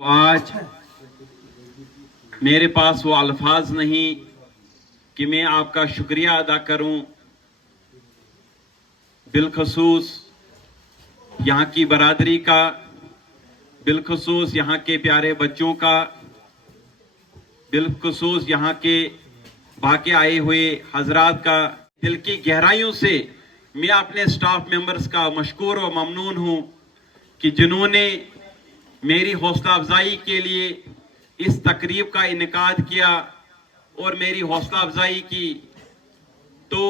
आज मेरे पास वो अल्फाज नहीं कि मैं आपका शुक्रिया अदा करूं, बिलखसूस यहाँ की बरादरी का, बिलखसूस यहाँ के प्यारे बच्चों का, बिलखसूस यहाँ के बाकी आए हुए हजरात का। दिल की गहराइयों से मैं अपने स्टाफ मेंबर्स का मशकूर और ममनून हूँ कि जिन्होंने मेरी हौसला अफजाई के लिए इस तकरीब का इनेकाद किया और मेरी हौसला अफजाई की। तो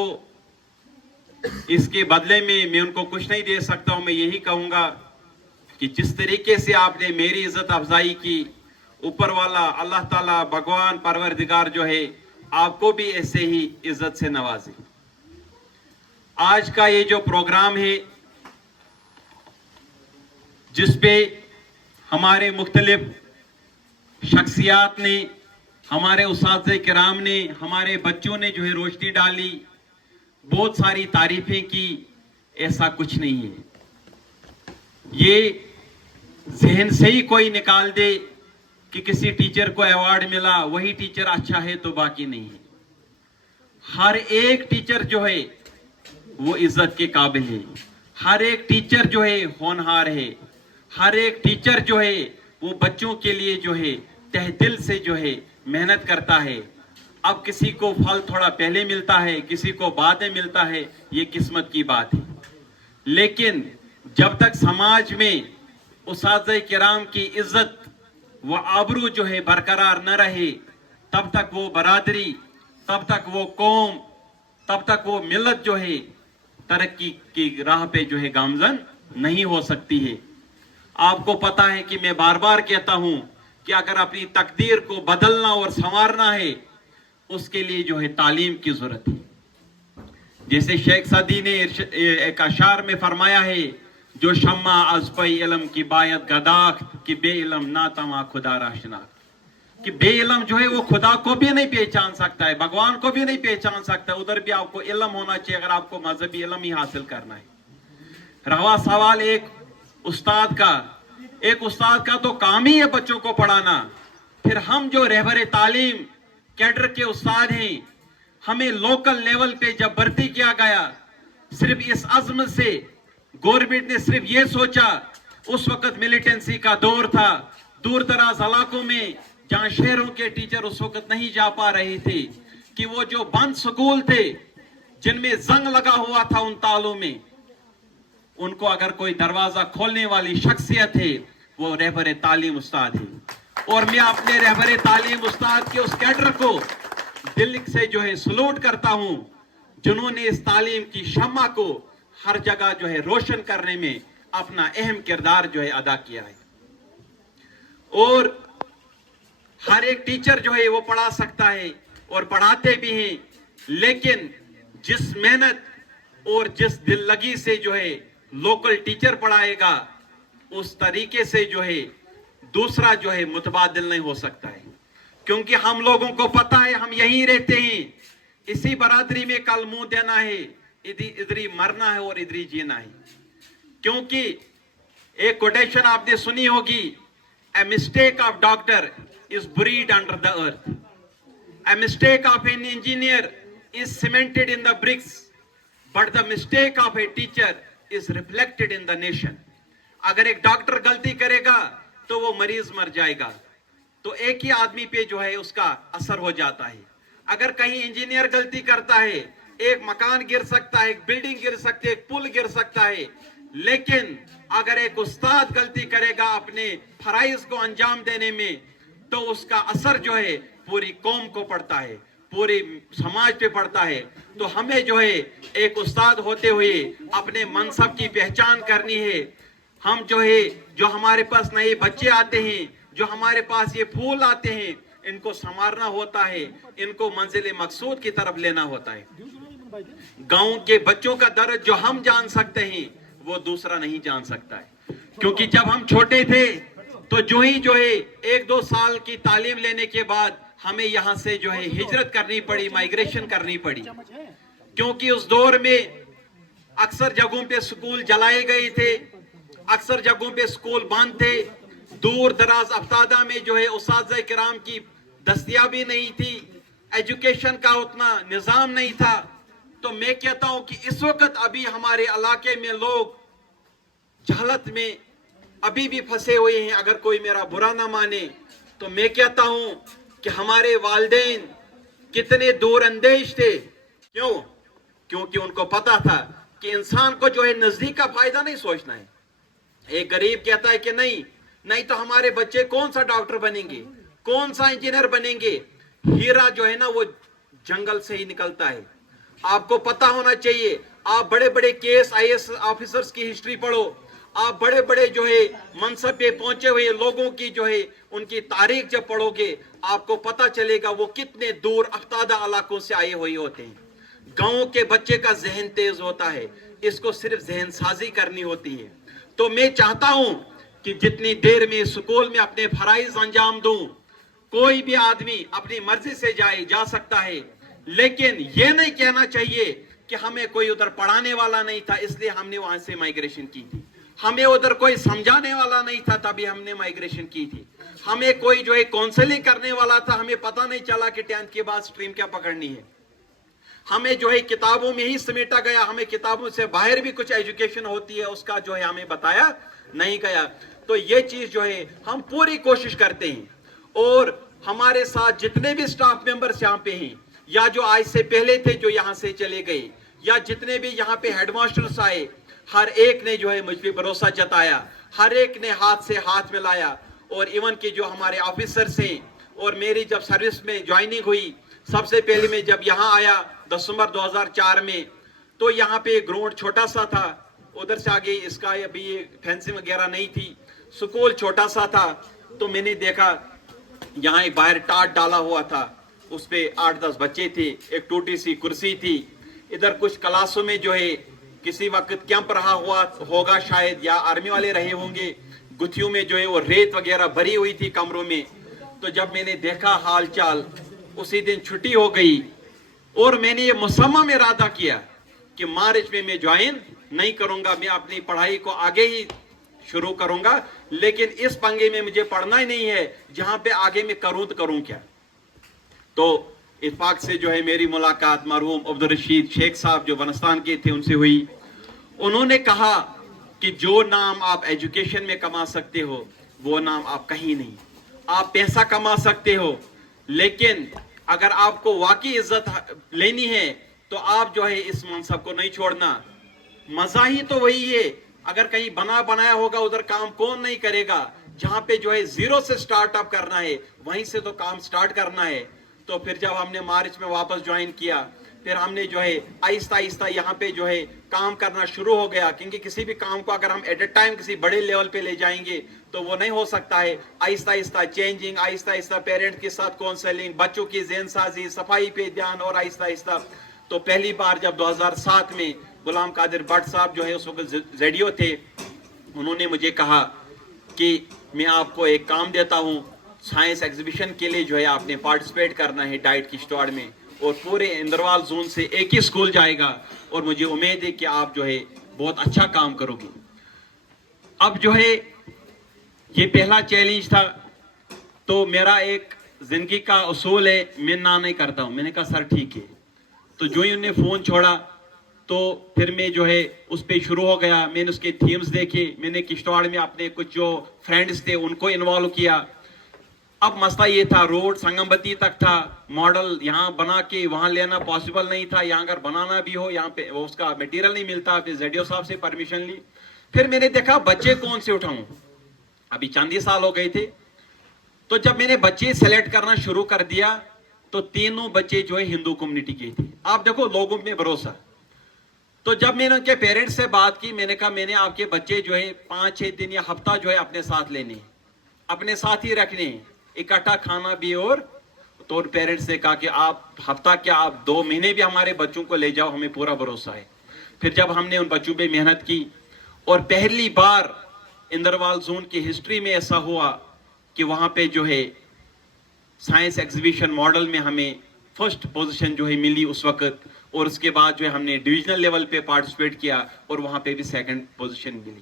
इसके बदले में मैं उनको कुछ नहीं दे सकता हूं। मैं यही कहूंगा कि जिस तरीके से आपने मेरी इज्जत अफजाई की, ऊपर वाला अल्लाह ताला भगवान परवरदिगार जो है आपको भी ऐसे ही इज्जत से नवाजे। आज का ये जो प्रोग्राम है जिसपे हमारे मुख्तलिफ शख्सियात ने, हमारे उस्ताद किराम ने, हमारे बच्चों ने जो है रोशनी डाली, बहुत सारी तारीफें की, ऐसा कुछ नहीं है। ये जहन से ही कोई निकाल दे कि किसी टीचर को अवार्ड मिला, वही टीचर अच्छा है तो बाकी नहीं है। हर एक टीचर जो है वो इज्जत के काबिल है। हर एक टीचर जो है होनहार है। हर एक टीचर जो है वो बच्चों के लिए जो है तहे दिल से जो है मेहनत करता है। अब किसी को फल थोड़ा पहले मिलता है, किसी को बाद में मिलता है, ये किस्मत की बात है। लेकिन जब तक समाज में उस्ताद किराम की इज्जत व आबरू जो है बरकरार न रहे, तब तक वो बरादरी, तब तक वो कौम, तब तक वो मिल्लत जो है तरक्की की राह पे जो है गामजन नहीं हो सकती है। आपको पता है कि मैं बार बार कहता हूं कि अगर अपनी तकदीर को बदलना और संवारना है, उसके लिए जो है तालीम की जरूरत है। जैसे शेख सदी ने एक अशार में फरमाया है, जो शम्मा अजपई इलम की बायत गदाख्त कि बे इलम ना तमा खुदा राशनाख्त, कि बे इलम जो है वो खुदा को भी नहीं पहचान सकता है, भगवान को भी नहीं पहचान सकता। उधर भी आपको इलम होना चाहिए अगर आपको मजहबी इलम ही हासिल करना है। रवा सवाल एक उस्ताद का तो काम ही है बच्चों को पढ़ाना। फिर हम जो रहबर तालीम कैडर के उस्ताद हैं, हमें लोकल लेवल पे जब भर्ती किया गया, सिर्फ इस अज़्म से गवर्नमेंट ने सिर्फ ये सोचा, उस वक्त मिलिटेंसी का दौर था, दूर दराज इलाकों में जहां शहरों के टीचर उस वक्त नहीं जा पा रहे थे, कि वो जो बंद स्कूल थे जिनमें जंग लगा हुआ था उन तालों में, उनको अगर कोई दरवाजा खोलने वाली शख्सियत है वो रहबर तालीम उस्ताद है। और मैं अपने रहबर तालीम उस्ताद के उस कैडर को दिल से जो है सलूट करता हूं, जिन्होंने इस तालीम की शम्मा को हर जगह जो है रोशन करने में अपना अहम किरदार जो है अदा किया है। और हर एक टीचर जो है वो पढ़ा सकता है और पढ़ाते भी हैं, लेकिन जिस मेहनत और जिस दिल लगी से जो है लोकल टीचर पढ़ाएगा, उस तरीके से जो है दूसरा जो है मुतबादिल नहीं हो सकता है। क्योंकि हम लोगों को पता है, हम यहीं रहते हैं, इसी बरादरी में कल मुंह देना है, इधर ही मरना है और इधर ही जीना है। क्योंकि एक कोटेशन आपने सुनी होगी, a mistake of doctor is buried under the earth, a mistake of an engineer is cemented in the bricks, but the mistake of a teacher is reflected in the nation. अगर एक doctor गलती करेगा तो वो मरीज मर जाएगा, तो एक ही आदमी पे जो है उसका असर हो जाता है। अगर कहीं इंजीनियर गलती करता है, एक मकान गिर सकता है, एक बिल्डिंग गिर सकती है, एक पुल गिर सकता है। लेकिन अगर एक उस्ताद गलती करेगा अपने फराइज को अंजाम देने में, तो उसका असर जो है पूरी कौम को पड़ता है, पूरे समाज पे पड़ता है। तो हमें जो है एक उस्ताद होते हुए अपने मनसब की पहचान करनी है। हम जो है, जो हमारे पास नए बच्चे आते हैं, जो हमारे पास ये फूल आते हैं, इनको संवारना होता है, इनको मंजिल मकसूद की तरफ लेना होता है। गांव के बच्चों का दर्द जो हम जान सकते हैं वो दूसरा नहीं जान सकता है। क्योंकि जब हम छोटे थे तो जो है 1-2 साल की तालीम लेने के बाद हमें यहाँ से जो है हिजरत करनी पड़ी, माइग्रेशन करनी पड़ी। क्योंकि उस दौर में अक्सर जगहों पे स्कूल जलाए गए थे, अक्सर जगहों पे स्कूल बंद थे, دور دراز افتادہ میں جو ہے اساتذہ کرام کی دستیابی نہیں تھی, ایجوکیشن کا اتنا نظام نہیں تھا. تو میں کہتا ہوں کہ اس وقت ابھی ہمارے علاقے میں لوگ جہالت میں ابھی بھی پھنسے ہوئے ہیں. اگر کوئی میرا برا نہ مانے تو میں کہتا ہوں کہ ہمارے والدین کتنے دور اندیش تھے. کیوں؟ کیونکہ ان کو پتا تھا کہ انسان کو جو ہے نزدیک کا فائدہ نہیں سوچنا ہے. ایک غریب کہتا ہے کہ نہیں تو ہمارے بچے کون سا ڈاکٹر بنیں گے, کون سا انجینئر بنیں گے. ہیرا جو ہے نا وہ جنگل سے ہی نکلتا ہے. آپ کو پتا ہونا چاہیے. آپ بڑے بڑے کیس آئی ایس آفیسرز کی ہسٹری پڑھو, آپ بڑے بڑے جو ہے منصب پہ پہنچے ہوئے لوگوں کی جو ہے ان کی تاریخ جب پڑھو گے آپ کو پتا چلے گا وہ کتنے دور افتادہ علاقوں سے آئے ہوئے ہوتے ہیں. گاؤں کے بچے کا ذہن تیز ہوتا ہے, اس کو صرف ذہن سازی کرنی ہوتی ہے. تو میں چاہتا ہوں کہ جتنی دیر میں سکول میں اپنے فرائض انجام دوں, کوئی بھی آدمی اپنی مرضی سے جا سکتا ہے, لیکن یہ نہیں کہنا چاہیے کہ ہمیں کوئی ادھر پڑھانے والا نہیں تھا اس لیے ہم نے وہاں سے مائگریشن کی تھی, ہمیں ادھر کوئی سمجھانے والا نہیں تھا تبھی ہم نے مائگریشن کی تھی, ہمیں کوئی جو ہے کونسلنگ کرنے والا تھا ہمیں پتہ نہیں چلا کہ 10th کے بعد سٹریم کیا پکڑنی ہے. ہمیں جو ہے کتابوں میں ہی سمیٹا گیا, ہمیں کتابوں سے باہر بھی کچھ ایجوکیشن ہوتی ہے اس کا جو ہے ہمیں بتایا نہیں گیا. تو یہ چیز جو ہے ہم پوری کوشش کرتے ہیں, اور ہمارے ساتھ جتنے بھی سٹاف ممبرز یہاں پہ ہیں یا جو آج سے پہلے تھے جو یہاں سے چلے گئے یا جتنے بھی یہاں پہ ہیڈ ماسٹرز آئے, ہر ایک نے جو ہے مجھ پہ بھروسہ جتایا, ہر ایک نے ہاتھ سے ہاتھ ملایا. اور ایون کہ جو ہمارے آفیسرز ہیں, اور میری جب سروس میں جوائننگ ہوئی سب سے پہلے میں جب یہاں آیا دسمبر 2004 میں, تو یہاں پہ گراؤنڈ چھوٹا سا تھا, ادھر سے آگے اس کا ابھی فینسنگ وغیرہ نہیں تھی, سکول چھوٹا سا تھا. تو میں نے دیکھا یہاں ایک باہر ٹاٹ ڈالا ہوا تھا, اس پہ 8-10 بچے تھے, ایک ٹوٹی سی کرسی تھی. ادھر کچھ کلاسوں میں جو ہے کسی وقت کیمپ رہا ہوا ہوگا شاید, یا آرمی والے رہے ہوں گے, گتھیوں میں جو ہے وہ ریت وغیرہ بھری ہوئی تھی کمروں میں. تو جب میں نے دیکھا حال چال, اسی دن چھٹی ہو گئی, اور میں نے یہ مصمم ارادہ کیا کہ مارچ میں جوائن نہیں کروں گا, میں اپنی پڑھائی کو آگے ہی شروع کروں گا, لیکن اس پنگے میں مجھے پڑھنا ہی نہیں ہے جہاں پہ آگے میں کروں کیا. تو اتفاق سے جو ہے میری ملاقات مرحوم عبدالرشید شیخ صاحب جو افغانستان کے تھے ان سے ہوئی. انہوں نے کہا کہ جو نام آپ ایجوکیشن میں کما سکتے ہو وہ نام آپ کہیں نہیں. آپ پیسہ کما سکتے ہو, لیکن اگر آپ کو واقعی عزت لینی ہے تو آپ جو ہے اس منصب کو نہیں چھوڑنا. مزہ ہی تو وہی ہے, اگر کہیں بنایا ہوگا ادھر کام کون نہیں کرے گا, جہاں پہ جو ہے زیرو سے سٹارٹ اپ کرنا ہے وہیں سے تو کام سٹارٹ کرنا ہے. تو پھر جب ہم نے مارچ میں واپس جوائن کیا, پھر ہم نے جو ہے آہستہ آہستہ یہاں پہ جو ہے کام کرنا شروع ہو گیا, کیونکہ کسی بھی کام کو اگر ہم ایٹ اے ٹائم کسی بڑے لیول پہ لے جائیں گے تو وہ نہیں ہو سکتا ہے. آہستہ آہستہ چینجنگ, آہستہ آہستہ پیرنٹ کے ساتھ کونسلنگ, بچوں کی ذہن سازی, صفائی پہ دھیان, اور آہستہ آہستہ. تو پہلی بار جب 2007 میں غلام قادر بٹ صاحب جو ہے اس وقت زیڈیو تھے, انہوں نے مجھے کہا کہ میں آپ کو ایک کام دیتا ہوں, سائنس ایگزیبیشن کے لیے جو ہے آپ نے پارٹیسپیٹ کرنا ہے ڈائٹ کشتواڑ میں, اور پورے اندروال زون سے ایک ہی اسکول جائے گا, اور مجھے امید ہے کہ آپ جو ہے بہت اچھا کام کرو گے. اب جو ہے یہ پہلا چیلنج تھا, تو میرا ایک زندگی کا اصول ہے میں نہ نہیں کرتا ہوں. میں نے کہا سر ٹھیک ہے. تو جو ہی انہوں نے فون چھوڑا تو پھر میں جو ہے اس پہ شروع ہو گیا. میں نے اس کے تھیمز دیکھے, میں نے کشتواڑ میں اپنے کچھ جو فرینڈز تھے ان کو انوالو کیا. اب مسئلہ یہ تھا, روڈ سنگم بتی تک تھا, ماڈل یہاں بنا کے وہاں لینا پاسبل نہیں تھا, یہاں اگر بنانا بھی ہو یہاں پہ اس کا میٹیریل نہیں ملتا. پھر زیڈیو صاحب سے پرمیشن لی, پھر میں نے دیکھا بچے کون سے اٹھاؤں, ابھی چند ہی سال ہو گئے تھے. تو جب میں نے بچے سیلیکٹ کرنا شروع کر دیا تو تینوں بچے جو ہے ہندو کمیونٹی کے تھے. آپ دیکھو لوگوں میں بھروسہ. تو جب میں نے ان کے پیرنٹس سے بات کی, میں نے کہا میں نے آپ کے بچے جو ہے 5-6 دن یا ہفتہ جو ہے اپنے ساتھ لینے, اپنے ساتھ ہی رکھنے, اکٹھا کھانا بھی. اور تو پیرنٹس نے کہا کہ آپ ہفتہ کیا آپ 2 مہینے بھی ہمارے بچوں کو لے جاؤ, ہمیں پورا بھروسہ ہے. پھر جب ہم نے ان بچوں پہ محنت کی, اور پہلی بار اندروال زون کی ہسٹری میں ایسا ہوا کہ وہاں پہ جو ہے سائنس ایگزیبیشن ماڈل میں ہمیں فرسٹ پوزیشن جو ہے ملی اس وقت, اور اس کے بعد جو ہے ہم نے ڈویژنل لیول پہ پارٹیسپیٹ کیا اور وہاں پہ بھی سیکنڈ پوزیشن ملی.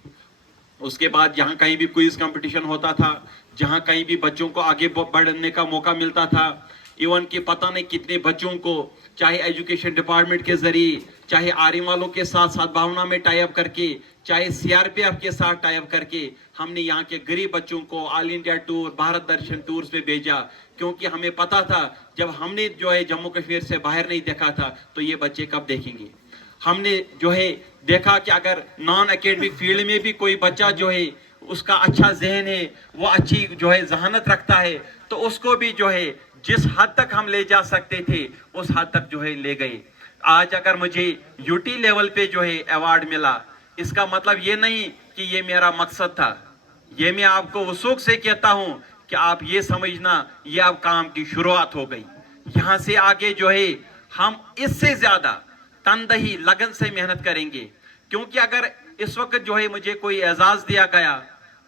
उसके बाद यहाँ कहीं भी क्विज कंपटीशन होता था, जहाँ कहीं भी बच्चों को आगे बढ़ने का मौका मिलता था। इवन कि पता नहीं कितने बच्चों को चाहे एजुकेशन डिपार्टमेंट के जरिए, चाहे आर्मी वालों के साथ सद्भावना में टाई अप करके, चाहे सीआरपीएफ के साथ टाई अप करके हमने यहाँ के गरीब बच्चों को ऑल इंडिया टूर, भारत दर्शन टूर्स पे भेजा। क्योंकि हमें पता था जब हमने जो है जम्मू कश्मीर से बाहर नहीं देखा था तो ये बच्चे कब देखेंगे। हमने जो है देखा कि अगर नॉन एकेडमिक फील्ड में भी कोई बच्चा जो है उसका अच्छा जहन है, वो अच्छी जो है जहानत रखता है, तो उसको भी जो है जिस हद तक हम ले जा सकते थे उस हद तक जो है ले गए। आज अगर मुझे यूटी लेवल पे जो है अवार्ड मिला, इसका मतलब ये नहीं कि ये मेरा मकसद था। ये मैं आपको वसूख से कहता हूं कि आप ये समझना ये अब काम की शुरुआत हो गई। यहां से आगे जो है हम इससे ज्यादा तनदही लगन से मेहनत करेंगे। क्योंकि अगर इस वक्त जो है मुझे कोई एजाज दिया गया,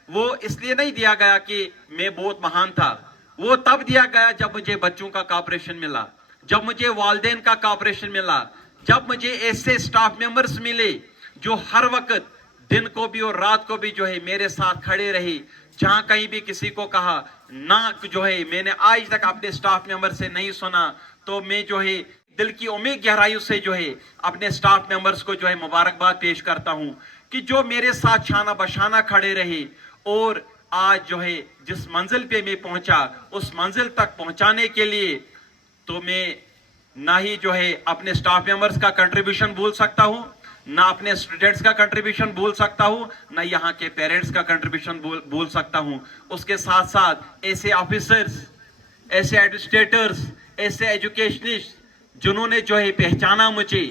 वो इसलिए नहीं दिया गया कि मैं बहुत महान था, वो तब दिया गया जब मुझे बच्चों का कॉपरेशन मिला, जब मुझे वालिदैन का कॉपरेशन मिला, जब मुझे ऐसे स्टाफ मेंबर्स मिले जो हर वक्त दिन को भी और रात को भी जो है मेरे साथ खड़े रहे। जहां कहीं भी किसी को कहा ना जो है मैंने आज तक अपने स्टाफ मेंबर से नहीं सुना, तो मैं जो है दिल की उम्मीद गहराइयों से जो है अपने स्टाफ मेंबर्स को जो है मुबारकबाद पेश करता हूं कि जो मेरे साथ शाना बशाना खड़े रहे। और आज जो है जिस मंजिल पे मैं पहुंचा, उस मंजिल तक पहुंचाने के लिए तो मैं ना ही जो है अपने स्टाफ मेंबर्स का कंट्रीब्यूशन भूल सकता हूं, ना अपने स्टूडेंट्स का कंट्रीब्यूशन भूल सकता हूं, ना यहाँ के पेरेंट्स का कंट्रीब्यूशन भूल सकता हूं। उसके साथ साथ ऐसे ऑफिसर्स, ऐसे एडमिनिस्ट्रेटर्स, ऐसे एजुकेशनिस्ट जिन्होंने जो है पहचाना मुझे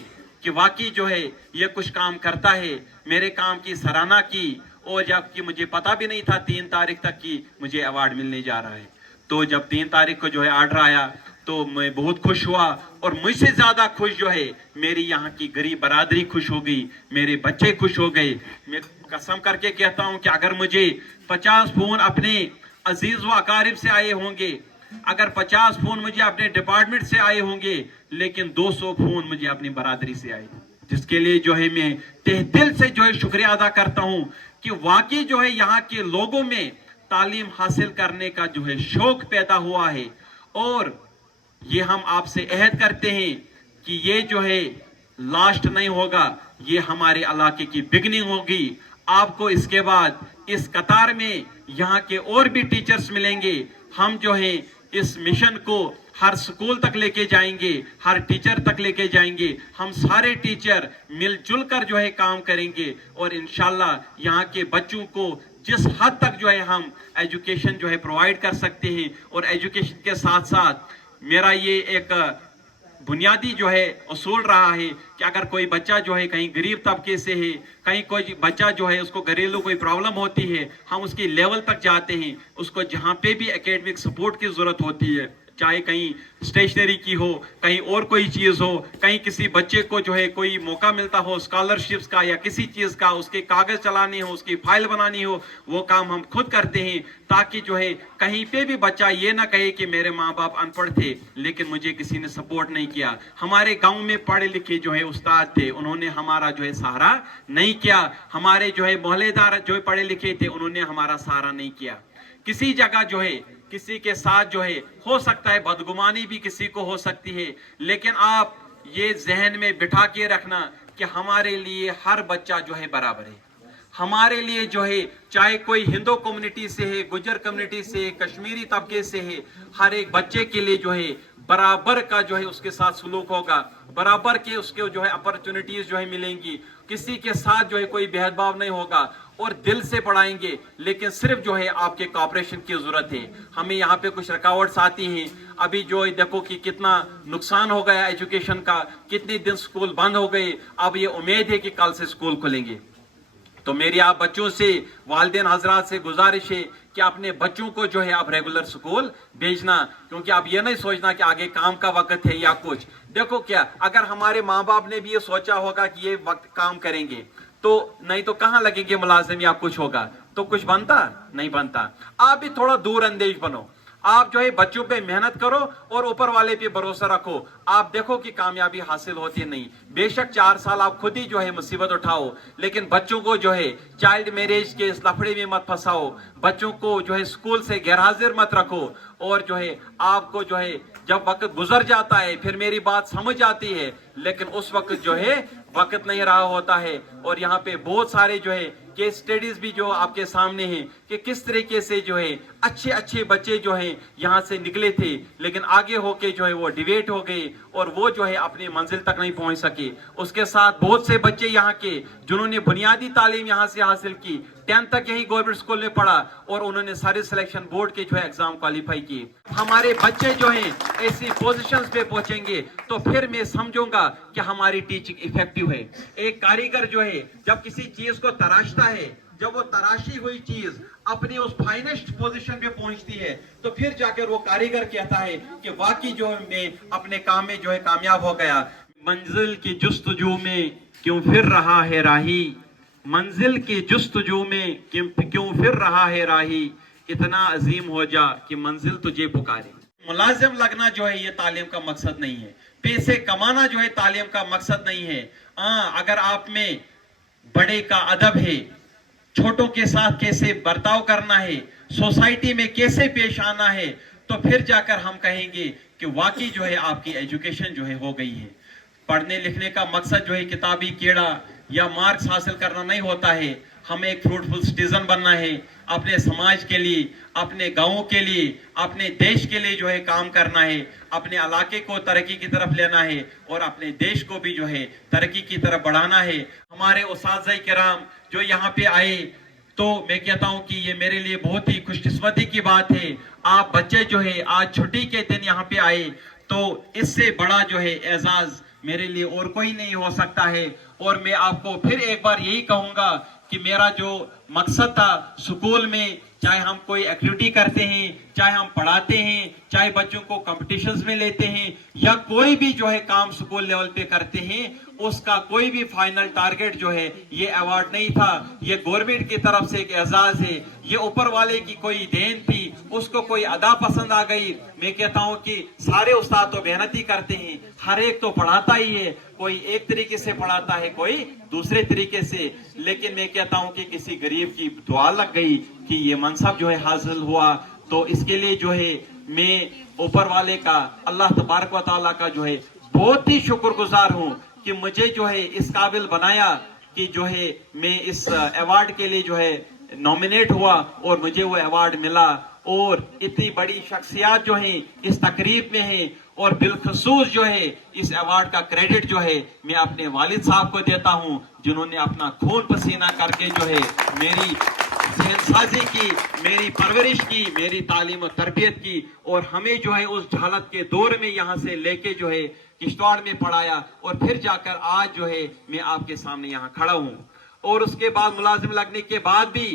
कि वाकई जो है ये कुछ काम करता है, मेरे काम की सराहना की। और जबकि मुझे पता भी नहीं था 3 तारीख तक की मुझे अवार्ड मिलने जा रहा है, तो जब 3 तारीख को जो है ऑर्डर आया तो मैं बहुत खुश हुआ। और मुझसे ज्यादा खुश जो है मेरी यहाँ की गरीब बरादरी खुश हो गई, मेरे बच्चे खुश हो गए। मैं कसम करके कहता हूँ कि अगर मुझे 50 फोन अपने अजीज व अकारिब से आए होंगे, अगर 50 फोन मुझे अपने डिपार्टमेंट से आए होंगे, लेकिन 200 फोन मुझे अपनी बरादरी से आए, जिसके लिए जो है मैं तहे दिल से जो है शुक्रिया अदा करता हूँ कि वाकई जो है यहाँ के लोगों में तालीम हासिल करने का जो है शौक पैदा हुआ है। और ये हम आपसे अहद करते हैं कि ये जो है लास्ट नहीं होगा, ये हमारे इलाके की बिगनिंग होगी। आपको इसके बाद इस कतार में यहाँ के और भी टीचर्स मिलेंगे। हम जो है इस मिशन को हर स्कूल तक लेके जाएंगे, हर टीचर तक लेके जाएंगे। हम सारे टीचर मिलजुल कर जो है काम करेंगे और इंशाल्लाह यहाँ के बच्चों को जिस हद तक जो है हम एजुकेशन जो है प्रोवाइड कर सकते हैं। और एजुकेशन के साथ साथ मेरा ये एक बुनियादी जो है उसूल रहा है कि अगर कोई बच्चा जो है कहीं गरीब तबके से है, कहीं कोई बच्चा जो है उसको घरेलू कोई प्रॉब्लम होती है, हम उसकी लेवल तक जाते हैं। उसको जहाँ पे भी एकेडमिक सपोर्ट की जरूरत होती है, चाहे कहीं स्टेशनरी की हो, कहीं और कोई चीज हो, कहीं किसी बच्चे को जो है कोई मौका मिलता हो स्कॉलरशिप्स का या किसी चीज का, उसके कागज चलाने हो, उसकी फाइल बनानी हो, वो काम हम खुद करते हैं। ताकि जो है कहीं पे भी बच्चा ये ना कहे कि मेरे माँ बाप अनपढ़ थे लेकिन मुझे किसी ने सपोर्ट नहीं किया। हमारे गांव में पढ़े लिखे जो है उस्ताद थे, उन्होंने हमारा जो है सहारा नहीं किया। हमारे जो है मोहल्लेदार जो है पढ़े लिखे थे, उन्होंने हमारा सहारा नहीं किया। किसी जगह जो है किसी के साथ जो है हो सकता है बदगुमानी भी किसी को हो सकती है, लेकिन आप ये जहन में बिठा के रखना कि हमारे लिए हर बच्चा जो है बराबर है। हमारे लिए जो है चाहे कोई हिंदू कम्युनिटी से है, गुजर कम्युनिटी से है, कश्मीरी तबके से है, हर एक बच्चे के लिए जो है बराबर का जो है उसके साथ सलूक होगा, बराबर के उसके जो है अपॉर्चुनिटीज जो है मिलेंगी। किसी के साथ जो है कोई भेदभाव नहीं होगा और दिल से पढ़ाएंगे। लेकिन सिर्फ जो है आपके कॉपरेशन की जरूरत है। हमें यहाँ पे कुछ रुकावट्स आती हैं। अभी जो देखो कि कितना नुकसान हो गया एजुकेशन का, कितने दिन स्कूल बंद हो गए। अब ये उम्मीद है कि कल से स्कूल खुलेंगे। तो मेरी आप बच्चों से, वालिदैन हजरात से गुजारिश है कि अपने बच्चों को जो है आप रेगुलर स्कूल भेजना। क्योंकि आप ये नहीं सोचना कि आगे काम का वक्त है या कुछ। देखो क्या, अगर हमारे माँ बाप ने भी ये सोचा होगा कि ये वक्त काम करेंगे तो नहीं तो कहाँ लगेंगे मुलाजिम या कुछ होगा, तो कुछ बनता नहीं बनता। आप भी थोड़ा दूर अंदेश बनो, आप जो है बच्चों पे मेहनत करो और ऊपर वाले पे भरोसा रखो, आप देखो कि कामयाबी हासिल होती है। नहीं, बेशक 4 साल आप खुद ही जो है मुसीबत उठाओ, लेकिन बच्चों को जो है चाइल्ड मैरिज के इस लफड़े में मत फंसाओ, बच्चों को जो है स्कूल से गैरहाजिर मत रखो। और जो है आपको जो है जब वक्त गुजर जाता है फिर मेरी बात समझ आती है, लेकिन उस वक्त जो है वक्त नहीं रहा होता है। और यहाँ पे बहुत सारे जो है केस स्टडीज भी जो आपके सामने हैं कि किस तरीके से जो है अच्छे अच्छे बच्चे जो हैं यहाँ से निकले थे, लेकिन आगे होके जो है वो डिवेट हो गए और वो जो है अपनी मंजिल तक नहीं पहुंच सके। उसके साथ बहुत से बच्चे यहाँ के जिन्होंने बुनियादी तालीम यहाँ से हासिल की, 10th तक यही गवर्नमेंट स्कूल में पढ़ा और उन्होंने सारे सिलेक्शन बोर्ड के जो है एग्जाम क्वालिफाई किए। हमारे बच्चे जो हैं ऐसी पोजीशंस पे पहुंचेंगे तो फिर मैं समझूंगा कि हमारी टीचिंग इफेक्टिव है। एक कारीगर जो है जब किसी चीज को तराशता है, जब वो तराशी हुई चीज अपनी उस फाइनेस्ट पोजीशन पे पहुंचती है, तो फिर जाकर वो कारीगर कहता है कि वाकई जो है मैं अपने काम में जो है कामयाब हो गया। मंजिल की जुस्तजू में क्यों फिर रहा है राही, मंजिल की जुस्तजू में क्यों फिर रहा है राही, इतना अजीम हो जा कि मंजिल तुझे पुकारे। मुलाजिम लगना जो है ये तालीम का मकसद नहीं है, पैसे कमाना जो है तालीम का मकसद नहीं है। अगर आप में बड़े का अदब है, छोटों के साथ कैसे बर्ताव करना है, सोसाइटी में कैसे पेश आना है, तो फिर जाकर हम कहेंगे कि वाकई जो है आपकी एजुकेशन जो है हो गई है। पढ़ने लिखने का मकसद जो है किताबी कीड़ा या मार्क्स हासिल करना नहीं होता है। हमें एक फ्रूटफुल सिटीजन बनना है, अपने समाज के लिए, अपने गांवों के लिए, अपने देश के लिए जो है काम करना है, अपने इलाके को तरक्की की तरफ लेना है और अपने देश को भी जो है तरक्की की तरफ बढ़ाना है। हमारे उस्ताद-ए किराम जो यहाँ पे आए, तो मैं कहता हूँ कि ये मेरे लिए बहुत ही खुशकिस्मती की बात है। आप बच्चे जो है आज छुट्टी के दिन यहाँ पे आए, तो इससे बड़ा जो है एजाज मेरे लिए और कोई नहीं हो सकता है। और मैं आपको फिर एक बार यही कहूंगा कि मेरा जो मकसद था स्कूल में, चाहे हम कोई एक्टिविटी करते हैं, चाहे हम पढ़ाते हैं, चाहे बच्चों को कॉम्पिटिशन्स में लेते हैं, या कोई भी जो है काम स्कूल लेवल पे करते हैं, उसका कोई भी फाइनल टारगेट जो है ये अवार्ड नहीं था। ये गवर्नमेंट की तरफ से एक एजाज है, ये ऊपर वाले की कोई देन थी, उसको कोई अदा पसंद आ गई। मैं कहता हूँ कि सारे उस्ताद तो मेहनत ही करते हैं, हर एक तो पढ़ाता ही है, कोई एक तरीके से पढ़ाता है, कोई दूसरे तरीके से, लेकिन मैं कहता हूँ कि किसी गरीब की दुआ लग गई कि ये मनसब जो है हासिल हुआ, तो इसके लिए जो है मैं ऊपर वाले का, अल्लाह तबारक व तआला का जो है बहुत ही शुक्रगुजार हूँ कि मुझे जो है इस काबिल बनाया कि जो है मैं इस अवार्ड के लिए जो है नॉमिनेट हुआ और मुझे वो अवार्ड मिला। और इतनी बड़ी शख्सियत जो है इस तकरीब में है, और बिलखसूस जो है इस अवार्ड का क्रेडिट जो है मैं अपने वालिद साहब को देता हूं, जिन्होंने अपना खून पसीना करके जो है मेरी ज़हनसाज़ी की, मेरी परवरिश की, मेरी तालीम और तरबियत की, और हमें जो है उस जहालत के दौर में यहाँ से लेके जो है किश्तवाड़ में पढ़ाया, और फिर जाकर आज जो है मैं आपके सामने यहाँ खड़ा हूँ। और उसके बाद मुलाजिम लगने के बाद भी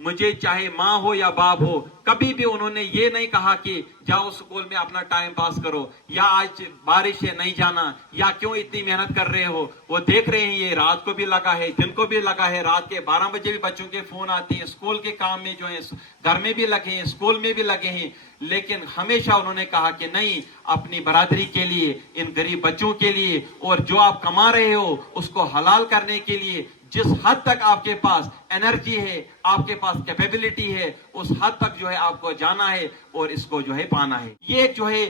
मुझे चाहे माँ हो या बाप हो, कभी भी उन्होंने ये नहीं कहा कि जाओ स्कूल में अपना टाइम पास करो, या आज बारिश है नहीं जाना, या क्यों इतनी मेहनत कर रहे हो। वो देख रहे हैं ये रात को भी लगा है, दिन को भी लगा है, रात के 12 बजे भी बच्चों के फोन आते हैं, स्कूल के काम में जो है घर में भी लगे हैं, स्कूल में भी लगे हैं, लेकिन हमेशा उन्होंने कहा कि नहीं, अपनी बरादरी के लिए, इन गरीब बच्चों के लिए, और जो आप कमा रहे हो उसको हलाल करने के लिए जिस हद तक आपके पास एनर्जी है, आपके पास कैपेबिलिटी है, उस हद तक जो है आपको जाना है और इसको जो है पाना है। ये जो है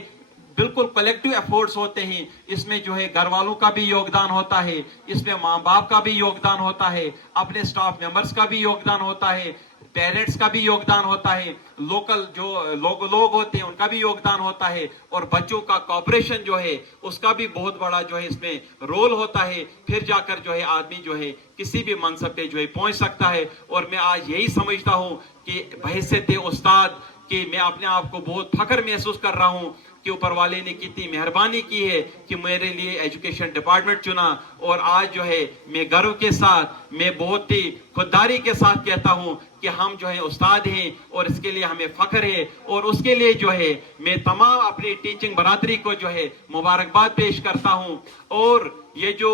बिल्कुल कलेक्टिव एफर्ट्स होते हैं, इसमें जो है घर वालों का भी योगदान होता है, इसमें माँ बाप का भी योगदान होता है, अपने स्टाफ मेंबर्स का भी योगदान होता है, पेरेंट्स का भी योगदान होता है, लोकल जो लोग होते हैं उनका भी योगदान होता है, और बच्चों का कॉपरेशन जो है उसका भी बहुत बड़ा जो है इसमें रोल होता है। फिर जाकर जो है आदमी जो है किसी भी मनसब पे जो है पहुंच सकता है। और मैं आज यही समझता हूं कि बहैसियत उस्ताद कि मैं अपने आप को बहुत फख्र महसूस कर रहा हूं कि ऊपर वाले ने कितनी मेहरबानी की है कि मेरे लिए एजुकेशन डिपार्टमेंट चुना। और आज जो है मैं गर्व के साथ, मैं बहुत ही खुददारी के साथ कहता हूं कि हम जो है उस्ताद हैं और इसके लिए हमें फख्र है। और उसके लिए जो है मैं तमाम अपनी टीचिंग बरादरी को जो है मुबारकबाद पेश करता हूं। और ये जो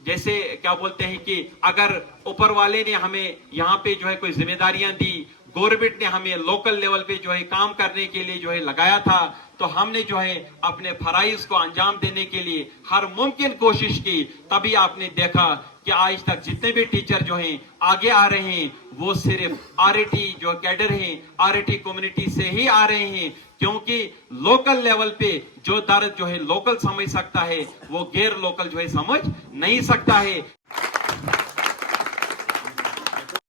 जैसे क्या बोलते हैं कि अगर ऊपर वाले ने हमें यहाँ पे जो है कोई जिम्मेदारियां दी, गवर्नमेंट ने हमें लोकल लेवल पे जो है काम करने के लिए जो है लगाया था, तो हमने जो है अपने फराइज को अंजाम देने के लिए हर मुमकिन कोशिश की। तभी आपने देखा कि आज तक जितने भी टीचर जो हैं आगे आ रहे हैं वो सिर्फ आरएटी जो कैडर हैं आरएटी कम्युनिटी से ही आ रहे हैं, क्योंकि लोकल लेवल पे जो दर्द जो है लोकल समझ सकता है वो गैर लोकल जो है समझ नहीं सकता है।